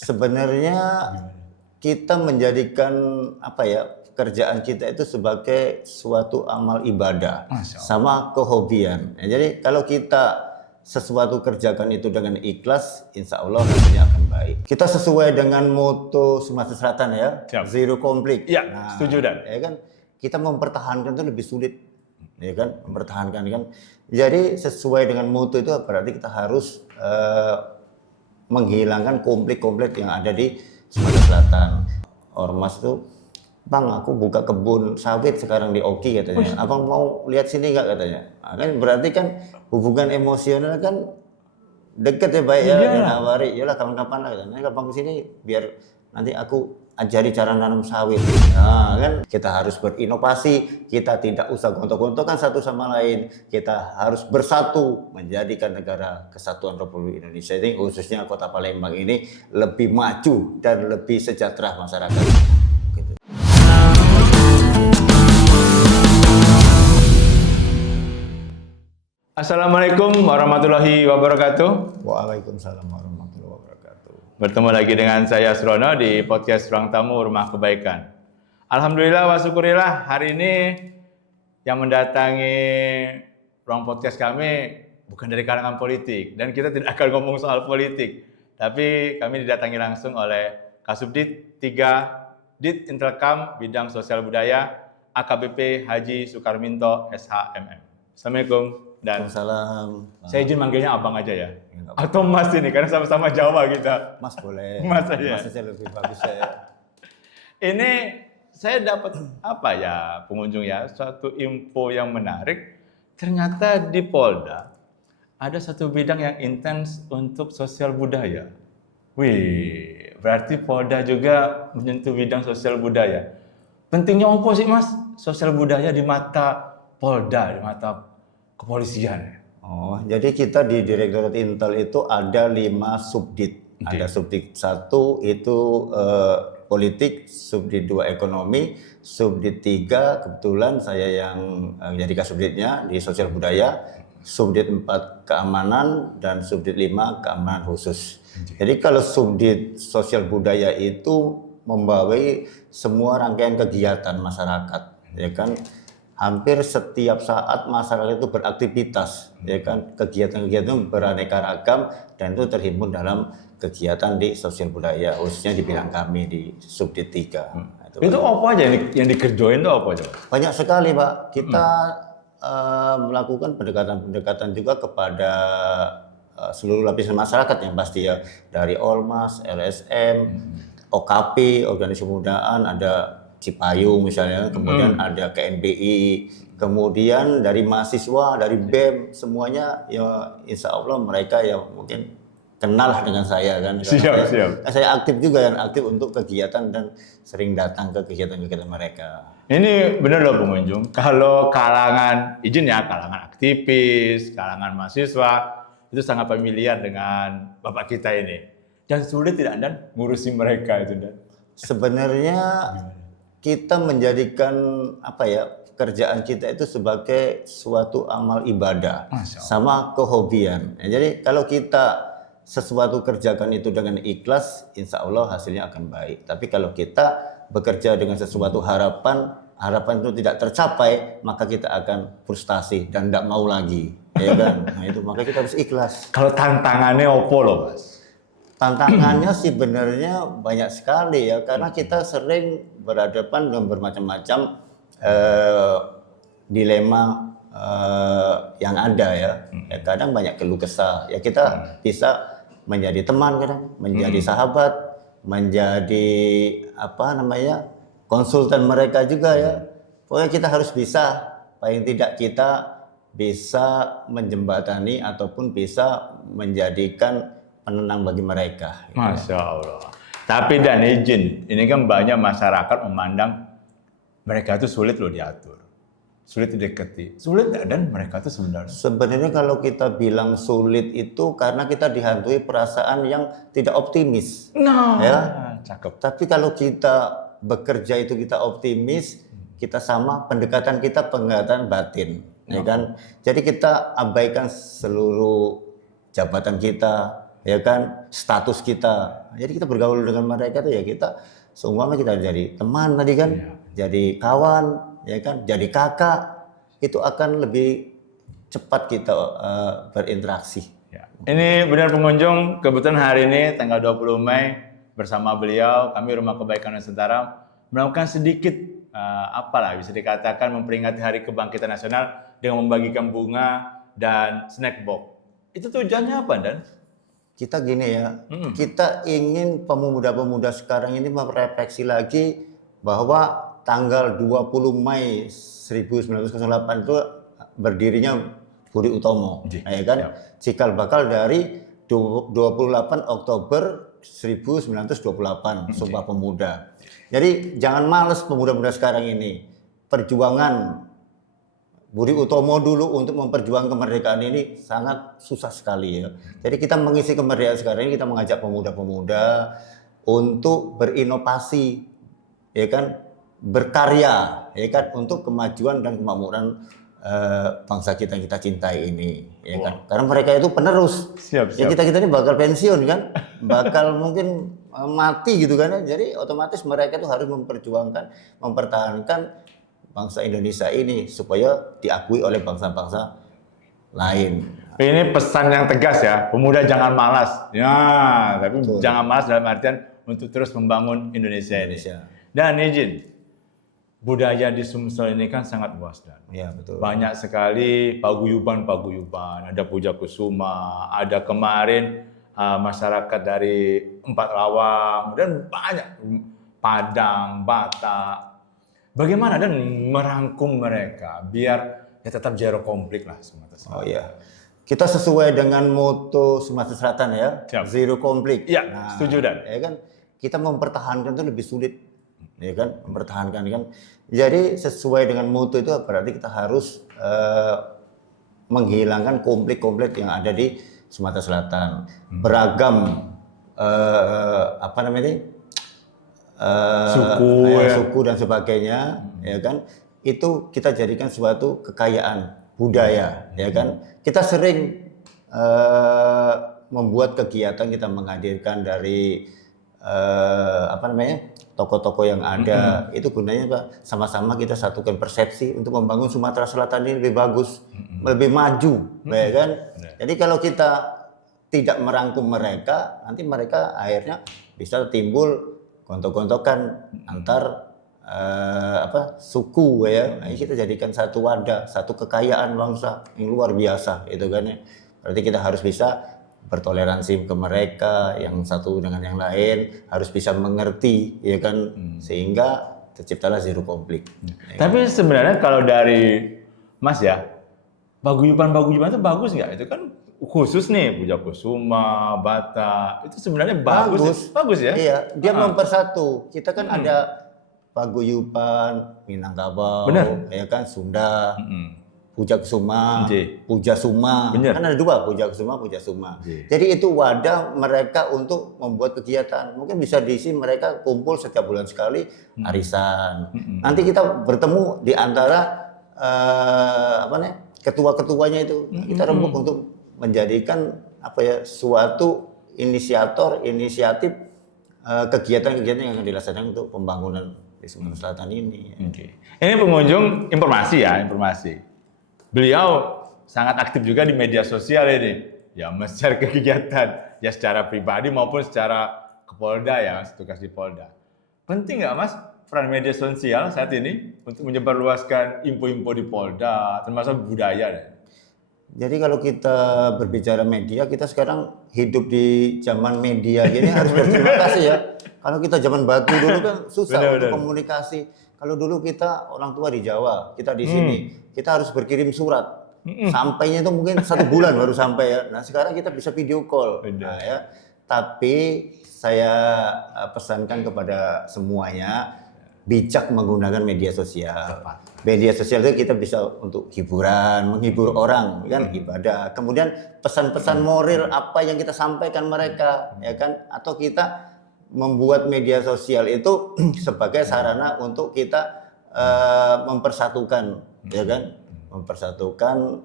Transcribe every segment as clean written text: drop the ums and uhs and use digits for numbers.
Sebenarnya kita menjadikan pekerjaan kita itu sebagai suatu amal ibadah sama kehobian. Jadi kalau kita sesuatu kerjakan itu dengan ikhlas, insya Allah hasilnya akan baik. Kita sesuai dengan moto Sumatera Selatan ya, zero konflik. Ya, setuju Dan. Ya kan, kita mempertahankan itu lebih sulit, ya kan, mempertahankan kan. Jadi sesuai dengan moto itu berarti kita harus menghilangkan konflik-konflik yang ada di Sumatera Selatan. Ormas tuh, Bang, aku buka kebun sawit sekarang di Oki katanya. Abang mau lihat sini nggak katanya? Nah, kan berarti kan hubungan emosional kan deket ya, baik ya. Nawari, yalah kapan-kapan lah katanya. Abang kesini biar nanti aku ajari cara nanam sawit. Nah, kan kita harus berinovasi, kita tidak usah gontok-gontokan satu sama lain. Kita harus bersatu menjadikan negara kesatuan Republik Indonesia ini, khususnya Kota Palembang ini lebih maju dan lebih sejahtera masyarakat. Gitu. Assalamualaikum warahmatullahi wabarakatuh. Waalaikumsalam warahmatullahi wabarakatuh. Bertemu lagi dengan saya Asrono di podcast Ruang Tamu Rumah Kebaikan. Alhamdulillah wa syukurillah, hari ini yang mendatangi ruang podcast kami bukan dari kalangan politik, dan kita tidak akan ngomong soal politik, tapi kami didatangi langsung oleh Kasubdit 3 Dit Intelkam Bidang Sosial Budaya AKBP Haji Sukarminto SHMM. Assalamualaikum. Dan Salam. Saya izin manggilnya abang aja ya. Atau mas ini, karena sama-sama Jawa kita. Mas boleh. Mas aja. Mas aja lebih bagus ya. Ini saya dapat pengunjung ya, suatu info yang menarik. Ternyata di Polda ada satu bidang yang intens untuk sosial budaya. Wih, berarti Polda juga menyentuh bidang sosial budaya. Pentingnya apa sih Mas sosial budaya di mata Polda, di mata kepolisian? Oh, jadi kita di Direktorat Intel itu ada 5 subdit. Ada subdit 1 itu politik, subdit 2 ekonomi, subdit 3 kebetulan saya yang jadi kasubditnya di sosial budaya, subdit 4 keamanan, dan subdit 5 keamanan khusus. Jadi kalau subdit sosial budaya itu membawai semua rangkaian kegiatan masyarakat, ya kan? Hampir setiap saat masyarakat itu beraktivitas, ya kan, kegiatan-kegiatan beraneka ragam, dan itu terhimpun dalam kegiatan di sosial budaya, khususnya di bidang kami di subdit 3. Itu apa aja yang dikerjain itu apa aja? Banyak sekali Pak, kita melakukan pendekatan-pendekatan juga kepada seluruh lapisan masyarakat yang pasti ya, dari Ormas, LSM, OKP, organisasi kemudaan, ada Cipayung misalnya, kemudian ada KNBI, kemudian dari mahasiswa, dari BEM, semuanya ya insya Allah mereka ya mungkin kenal dengan saya kan. Siap. Saya aktif juga kan, aktif untuk kegiatan dan sering datang ke kegiatan-kegiatan mereka. Ini benar loh pengunjung, kalau kalangan aktivis, kalangan mahasiswa, itu sangat familiar dengan Bapak kita ini. Dan sulit tidak Dan ngurusi mereka itu Dan? Sebenarnya kita menjadikan pekerjaan kita itu sebagai suatu amal ibadah sama kehobian. Jadi kalau kita sesuatu kerjakan itu dengan ikhlas, insya Allah hasilnya akan baik. Tapi kalau kita bekerja dengan sesuatu harapan itu tidak tercapai, maka kita akan frustasi dan tidak mau lagi, ya kan? Nah itu, maka kita harus ikhlas. Kalau tantangannya apa loh Mas? Tantangannya sih sebenarnya banyak sekali ya, karena kita sering berhadapan dengan bermacam-macam dilema yang ada ya. Kadang banyak keluh kesah. Ya kita bisa menjadi teman kadang, menjadi sahabat, menjadi konsultan mereka juga ya. Pokoknya kita harus bisa, paling tidak kita bisa menjembatani ataupun bisa menjadikan penenang bagi mereka. Masya Allah. Tapi Dan izin, ini kan banyak masyarakat memandang mereka itu sulit loh diatur, sulit didekati. Sulit tidak Dan mereka itu sebenarnya? Sebenarnya kalau kita bilang sulit itu karena kita dihantui perasaan yang tidak optimis. Cakep. Tapi kalau kita bekerja itu kita optimis, kita sama pendekatan kita pendekatan batin, ya kan? Jadi kita abaikan seluruh jabatan kita, ya kan, status kita. Jadi kita bergaul dengan mereka tuh ya kita seumpama kita jadi teman tadi kan, jadi kawan, ya kan, jadi kakak, itu akan lebih cepat kita berinteraksi. Ya. Ini benar pengunjung, kebetulan hari ini tanggal 20 Mei bersama beliau kami Rumah Kebaikan Nusantara melakukan sedikit apalah bisa dikatakan memperingati Hari Kebangkitan Nasional dengan membagikan bunga dan snack box. Itu tujuannya apa, Dan? Kita gini ya, kita ingin pemuda-pemuda sekarang ini merefleksi lagi bahwa tanggal 20 Mei 1908 itu berdirinya Budi Utomo, ya kan? Cikal bakal dari 28 Oktober 1928, Sumpah Pemuda. Jadi jangan males pemuda-pemuda sekarang ini. Perjuangan Budi Utomo dulu untuk memperjuangkan kemerdekaan ini sangat susah sekali ya. Jadi kita mengisi kemerdekaan sekarang ini, kita mengajak pemuda-pemuda untuk berinovasi, ya kan, berkarya, ya kan, untuk kemajuan dan kemakmuran bangsa kita yang kita cintai ini, ya kan. Karena mereka itu penerus. Siap. Ya kita ini bakal pensiun kan, bakal mungkin mati gitu kan. Jadi otomatis mereka itu harus memperjuangkan, mempertahankan bangsa Indonesia ini supaya diakui oleh bangsa-bangsa lain. Ini pesan yang tegas ya, pemuda jangan malas. Ya, tapi Betul. jangan malas dalam artian untuk terus membangun Indonesia ini. Dan izin, budaya di Sumsel ini kan sangat luas, Dan. Ya, betul. Banyak sekali paguyuban, ada puja kusuma, ada kemarin masyarakat dari Empat Lawang, dan banyak Padang, Batak. Bagaimana Dan merangkum mereka biar ya tetap zero konflik lah Sumatera Selatan? Oh iya, kita sesuai dengan moto Sumatera Selatan ya, zero konflik. Iya, setuju Dan. Ya kan, kita mempertahankan itu lebih sulit, ya kan, mempertahankan kan. Jadi sesuai dengan moto itu berarti kita harus menghilangkan konflik-konflik yang ada di Sumatera Selatan. Beragam apa namanya? Suku dan sebagainya, ya kan, itu kita jadikan suatu kekayaan budaya, ya kan. Kita sering membuat kegiatan, kita menghadirkan dari apa namanya, tokoh-tokoh yang ada, itu gunanya Pak, sama-sama kita satukan persepsi untuk membangun Sumatera Selatan ini lebih bagus, lebih maju, ya kan. Jadi kalau kita tidak merangkum mereka, nanti mereka akhirnya bisa timbul gontok-gontokan antar suku ya. Nah, kita jadikan satu wadah, satu kekayaan bangsa yang luar biasa itu kan ya. Berarti kita harus bisa bertoleransi ke mereka, yang satu dengan yang lain harus bisa mengerti, ya kan, sehingga terciptalah zero konflik. Tapi sebenarnya kalau dari Mas ya, paguyuban itu bagus nggak? Itu kan khusus nih puja kusuma, Batak, itu sebenarnya bagus ya? Iya, dia mempersatu. Kita kan ada paguyuban Minangkabau, ya kan, Sunda, puja kusuma, puja suma. Kan ada dua, puja kusuma, puja suma. Jadi itu wadah mereka untuk membuat kegiatan. Mungkin bisa diisi mereka kumpul setiap bulan sekali arisan. Nanti kita bertemu di antara ketua-ketuanya itu. Kita rembuk untuk menjadikan suatu inisiatif kegiatan-kegiatan yang akan dilaksanakan untuk pembangunan di Sumatera Selatan ini. Ini pengunjung informasi. Beliau sangat aktif juga di media sosial ini, ya men-share kegiatan ya secara pribadi maupun secara ke Polda ya, tugas di Polda. Penting nggak Mas peran media sosial saat ini untuk menyebarluaskan info-info di Polda, termasuk budaya? Jadi kalau kita berbicara media, kita sekarang hidup di zaman media gini harus berterima kasih ya. Kalau kita zaman batu dulu kan susah untuk komunikasi. Kalau dulu kita orang tua di Jawa, kita di sini, kita harus berkirim surat. Sampainya itu mungkin 1 bulan baru sampai ya. Nah sekarang kita bisa video call. Nah, ya. Tapi saya pesankan kepada semuanya, bijak menggunakan media sosial. Media sosial itu kita bisa untuk hiburan, menghibur orang, kan, ibadah. Kemudian pesan-pesan moral apa yang kita sampaikan mereka, ya kan? Atau kita membuat media sosial itu sebagai sarana untuk kita mempersatukan, ya kan? Mempersatukan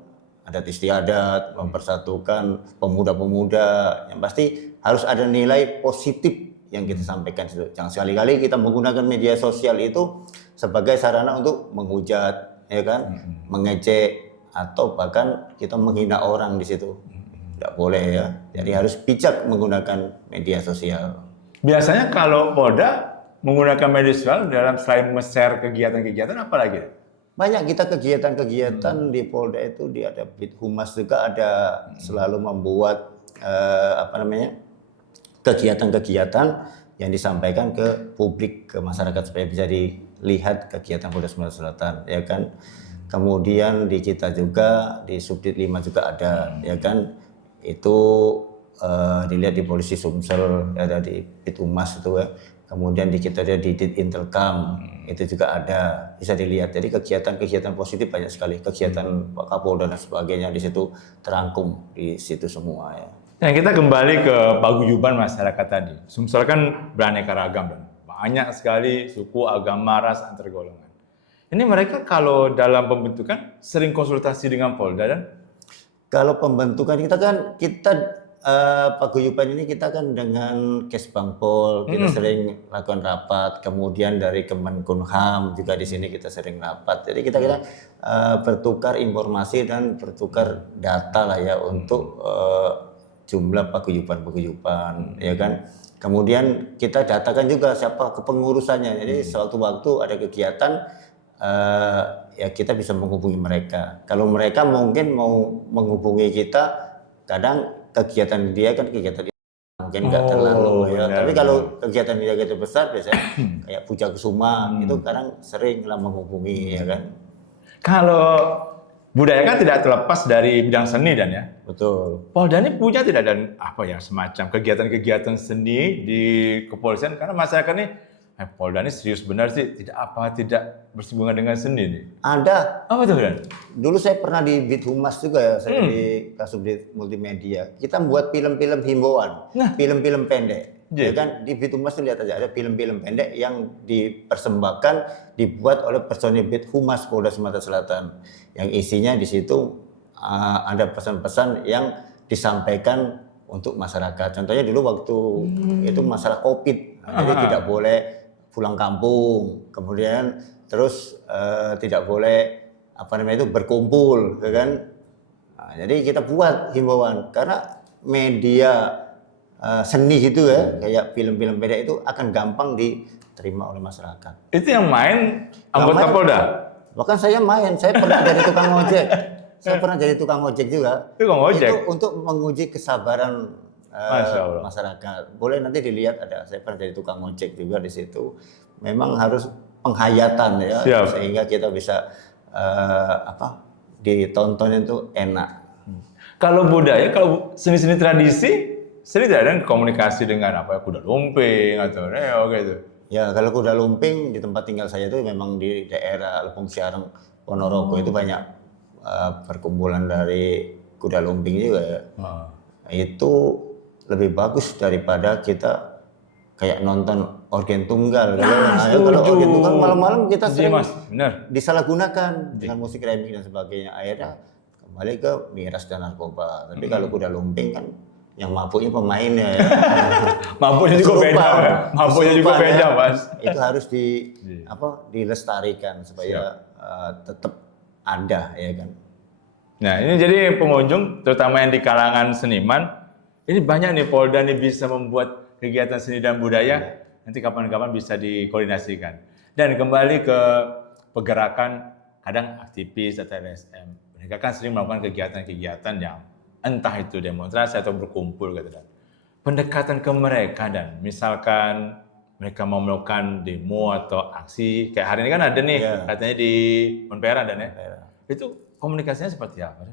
adat istiadat, mempersatukan pemuda-pemuda. Yang pasti harus ada nilai positif yang kita sampaikan. Jangan sekali-kali kita menggunakan media sosial itu sebagai sarana untuk menghujat, ya kan, mengejek atau bahkan kita menghina orang di situ. Tidak boleh ya. Jadi harus bijak menggunakan media sosial. Biasanya kalau Polda menggunakan media sosial dalam selain share kegiatan-kegiatan apa lagi? Banyak kita kegiatan-kegiatan di Polda itu ada Bid Humas juga ada selalu membuat kegiatan-kegiatan yang disampaikan ke publik, ke masyarakat supaya bisa dilihat kegiatan Polda Sumatera Selatan, ya kan. Kemudian di kita juga di Subdit 5 juga ada, ya kan. Itu dilihat di Polisi Sumsel, ada di Bid Humas itu ya. Kemudian di kita ada di Intelkam, itu juga ada, bisa dilihat. Jadi kegiatan-kegiatan positif banyak sekali, kegiatan Pak Kapolda dan sebagainya di situ terangkum di situ semua ya. Nah, kita kembali ke paguyuban masyarakat tadi. Sumsel kan beraneka ragam dan banyak sekali suku, agama, ras, antar golongan. Ini mereka kalau dalam pembentukan sering konsultasi dengan Polda dan kalau pembentukan kita paguyuban ini kita kan dengan Kesbangpol kita sering lakukan rapat, kemudian dari Kemenkumham juga di sini kita sering rapat. Jadi kita bertukar informasi dan bertukar data lah ya untuk jumlah paguyuban, ya kan. Kemudian kita datakan juga siapa kepengurusannya. Jadi suatu waktu ada kegiatan ya kita bisa menghubungi mereka. Kalau mereka mungkin mau menghubungi kita, kadang kegiatan dia kan kegiatan mungkin nggak terlalu ya. Tapi kalau kegiatan dia gitu besar biasanya kayak Puja Kusuma itu kadang sering lah menghubungi, ya kan. Kalau budaya kan tidak terlepas dari bidang seni dan ya. Betul. Polda ini punya tidak dan semacam kegiatan-kegiatan seni di kepolisian karena masyarakat ini Polda ini serius benar sih, tidak bersinggungan dengan seni nih. Ada. Apa tuh Dan? Dulu saya pernah di Bid Humas juga ya, saya di Kasubdit Multimedia. Kita buat film-film himbauan, film-film pendek. Ya kan di Bid Humas tuh lihat aja ada film-film pendek yang dipersembahkan dibuat oleh personil Bid Humas Polda Sumatera Selatan. Yang isinya di situ ada pesan-pesan yang disampaikan untuk masyarakat. Contohnya dulu waktu itu masalah Covid, jadi tidak boleh pulang kampung, kemudian terus tidak boleh berkumpul, ya kan. Nah, jadi kita buat himbauan karena media seni gitu ya, kayak film-film beda itu akan gampang diterima oleh masyarakat. Itu yang main anggota Polda? Bahkan saya pernah jadi tukang ojek. Saya pernah jadi tukang ojek juga. Tukang ojek? Itu untuk menguji kesabaran masyarakat. Boleh nanti dilihat saya pernah jadi tukang ojek juga di situ. Memang harus penghayatan ya. Siap. Sehingga kita bisa ditonton itu enak. Kalau budaya, kalau seni-seni tradisi, sering tidak ada komunikasi dengan kuda lumping atau reo gitu? Ya kalau kuda lumping di tempat tinggal saya itu memang di daerah Lepung Siareng, Ponorogo itu banyak perkumpulan dari kuda lumping juga ya. Itu lebih bagus daripada kita kayak nonton organ tunggal. Kalau organ tunggal malam-malam kita sering disalahgunakan dengan musik remix dan sebagainya. Akhirnya kembali ke miras dan narkoba. Tapi kalau kuda lumping kan yang mabuknya pemainnya ya. Mabuknya juga beda. Mabuknya juga beda, Mas. Itu harus dilestarikan supaya tetap ada, ya kan. Nah, ini jadi pengunjung terutama yang di kalangan seniman, ini banyak nih Polda nih bisa membuat kegiatan seni dan budaya. Nanti kapan-kapan bisa dikoordinasikan. Dan kembali ke pergerakan kadang aktivis atau LSM. Mereka kan sering melakukan kegiatan-kegiatan yang entah itu demonstrasi atau berkumpul gitu dan pendekatan ke mereka dan misalkan mereka mau melakukan demo atau aksi kayak hari ini kan ada nih katanya di Unpera dan itu komunikasinya seperti apa?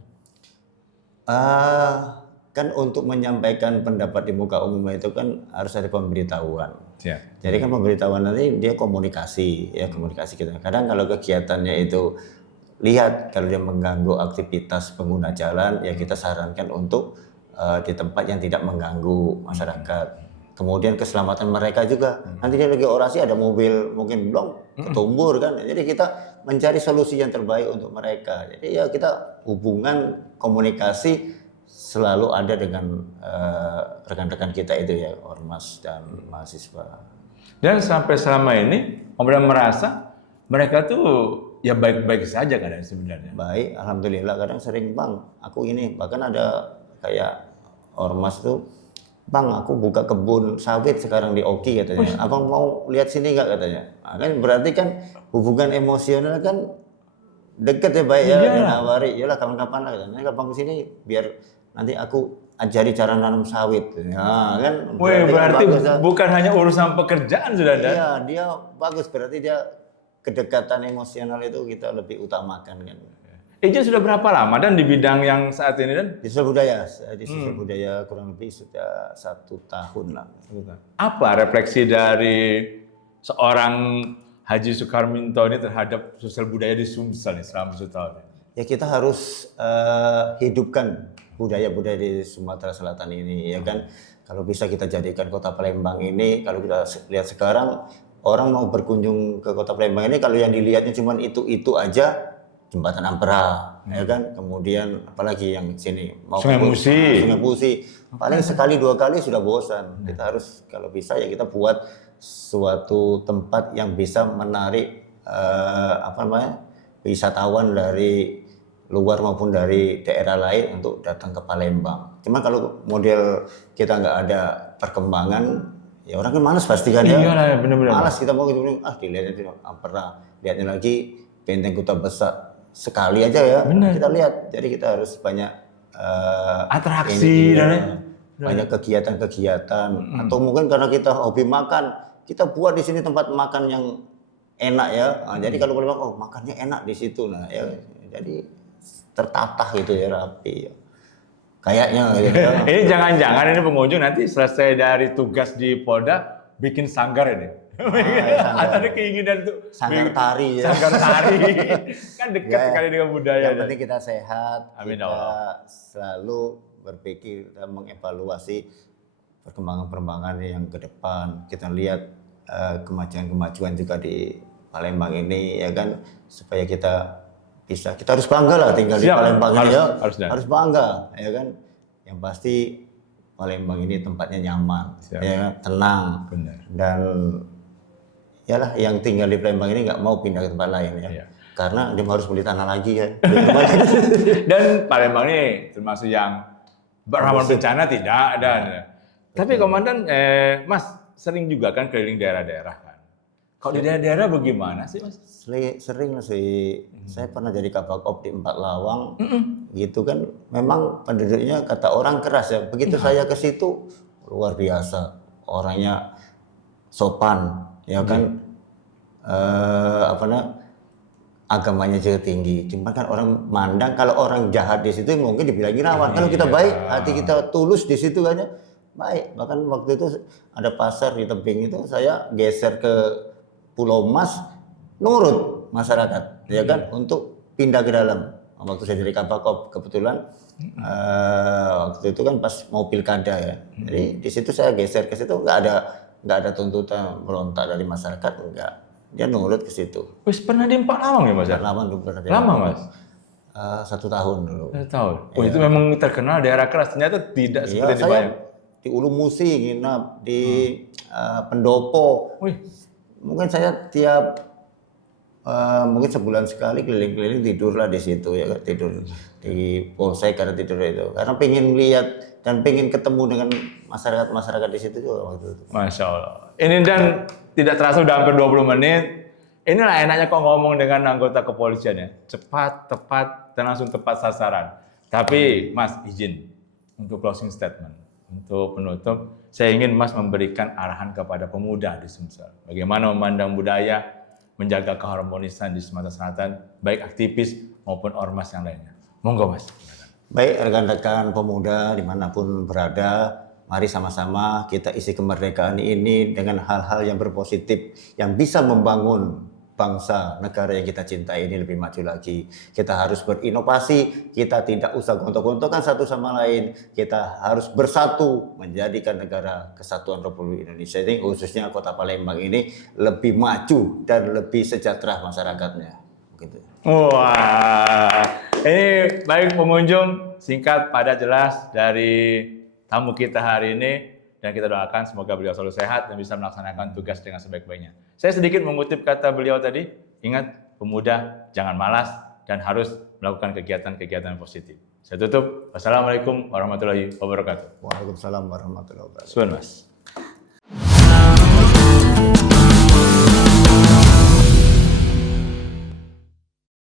Kan untuk menyampaikan pendapat di muka umum itu kan harus ada pemberitahuan. Jadi kan pemberitahuan nanti dia komunikasi kita. Kadang kalau kegiatannya itu lihat kalau dia mengganggu aktivitas pengguna jalan, ya kita sarankan untuk di tempat yang tidak mengganggu masyarakat. kemudian keselamatan mereka juga. Nanti dia lagi orasi ada mobil mungkin belum ketumbur kan. Jadi kita mencari solusi yang terbaik untuk mereka. Jadi ya kita hubungan komunikasi selalu ada dengan rekan-rekan kita itu ya, ormas dan mahasiswa. Dan sampai selama ini Om Bram merasa mereka tuh ya baik-baik saja kan sebenarnya. Baik, alhamdulillah. Kadang sering, Bang, aku ini bahkan ada kayak ormas tuh, Bang, aku buka kebun sawit sekarang di Oki katanya. Abang mau lihat sini nggak katanya? Nah, kan berarti kan hubungan emosional kan deket ya, baik ya. Dia nawari, yalah kapan-kapan lah katanya. Abang kesini biar nanti aku ajari cara nanam sawit. Ya kan. Berarti kan bukan hanya urusan pekerjaan sudah ada. Iya, dia bagus. Berarti dia kedekatan emosional itu kita lebih utamakan kan. Izin sudah berapa lama dan di bidang yang saat ini dan? Di sosial budaya, di sosial budaya kurang lebih sudah 1 tahun lah. Apa refleksi dari seorang Haji Sukarminto ini terhadap sosial budaya di Sumsel nih selama 1 tahun? Ya kita harus hidupkan budaya-budaya di Sumatera Selatan ini ya kan. Kalau bisa kita jadikan Kota Palembang ini, kalau kita lihat sekarang orang mau berkunjung ke Kota Palembang ini, kalau yang dilihatnya cuma itu aja. Jembatan Ampera, ya kan. Kemudian apalagi yang sini mau Sungai Musi. Sungai Musi. Paling sekali 2 kali sudah bosan. Kita harus kalau bisa ya kita buat suatu tempat yang bisa menarik wisatawan dari luar maupun dari daerah lain untuk datang ke Palembang. Cuma kalau model kita nggak ada perkembangan, ya orang kan malas pasti kan ya. Iya, benar-benar. Malas kita mau dilihatnya di Ampera, lihatnya lagi Benteng Kota Besar. Sekali aja ya. Bener. Kita lihat. Jadi kita harus banyak atraksi banyak kegiatan-kegiatan. Atau mungkin karena kita hobi makan, kita buat di sini tempat makan yang enak ya. Nah, jadi kalau boleh makannya enak di situ, nah ya. Jadi tertata gitu ya, rapi. Ya. Kayaknya. Gitu, ya. Ini jangan-jangan ini pengunjung nanti selesai dari tugas di Polda bikin sanggar ini. Ada keinginan tuh sanggar tari ya. Sanggar tari kan dekat sekali dengan budaya. Yang penting kita sehat. Amin, kita Allah. selalu berpikir dan mengevaluasi perkembangan yang ke depan. Kita lihat kemajuan juga di Palembang ini ya kan, supaya kita harus bangga lah tinggal di Palembang ini ya. Harus bangga ya kan. Yang pasti Palembang ini tempatnya nyaman, ya tenang. Benar. Dan yalah yang tinggal di Palembang ini nggak mau pindah ke tempat lain ya. Iya. Karena dia harus beli tanah lagi ya. Dan Palembang ini termasuk yang berawan bencana tidak ada. Tapi Komandan, Mas sering juga kan keliling daerah-daerah kan. Kalau di daerah-daerah bagaimana sih Mas? Sering sih. Saya pernah jadi Kabakop di 4 Lawang. Gitu kan. Memang penduduknya kata orang keras ya. Begitu saya ke situ luar biasa. Orangnya sopan. Ya kan, agamanya juga tinggi. Cuma kan orang mandang kalau orang jahat di situ mungkin dibilangin rawan. Kalau kita baik, hati kita tulus di situ kan ya, baik. Bahkan waktu itu ada pasar di tebing itu, saya geser ke Pulau Mas, nurut masyarakat, ya kan, untuk pindah ke dalam. Waktu saya dari Kabakop kebetulan waktu itu kan pas mau pilkada ya. Jadi di situ saya geser ke situ, nggak ada tuntutan berontak dari masyarakat, enggak. Dia nurut ke situ. Wis pernah di 4 Lawang ya Mas? 4 Lawang dulu pernah. Lama Mas? 1 tahun dulu. 1 tahun. Oh, itu memang terkenal daerah keras. Ternyata tidak seperti dibayang. Di Ulu Musi nginap, di Pendopo. Mungkin saya tiap mungkin sebulan sekali keliling-keliling tidurlah di situ ya, tidur di Polsek karena tidur itu. Karena pengen lihat dan pengen ketemu dengan masyarakat di situ juga waktu itu. Masya Allah. Ini dan tidak terasa udah hampir 20 menit. Inilah enaknya kok ngomong dengan anggota kepolisian ya. Cepat, tepat, dan langsung tepat sasaran. Tapi Mas izin untuk closing statement. Untuk penutup, saya ingin Mas memberikan arahan kepada pemuda di Sumsel. Bagaimana memandang budaya, menjaga keharmonisan di Sumatera Selatan, baik aktivis maupun ormas yang lainnya. Monggo Mas. Baik rekan-rekan pemuda dimanapun berada, mari sama-sama kita isi kemerdekaan ini dengan hal-hal yang berpositif, yang bisa membangun bangsa negara yang kita cintai ini lebih maju lagi. Kita harus berinovasi, kita tidak usah gontok-gontokan satu sama lain. Kita harus bersatu menjadikan negara kesatuan Republik Indonesia ini, khususnya Kota Palembang ini lebih maju dan lebih sejahtera masyarakatnya. Begitu. Wah, ini baik pengunjung, singkat, padat, jelas dari tamu kita hari ini. Dan kita doakan semoga beliau selalu sehat dan bisa melaksanakan tugas dengan sebaik-baiknya. Saya sedikit mengutip kata beliau tadi, ingat pemuda jangan malas dan harus melakukan kegiatan-kegiatan positif. Saya tutup. Wassalamualaikum warahmatullahi wabarakatuh. Waalaikumsalam warahmatullahi wabarakatuh. Suun, Mas.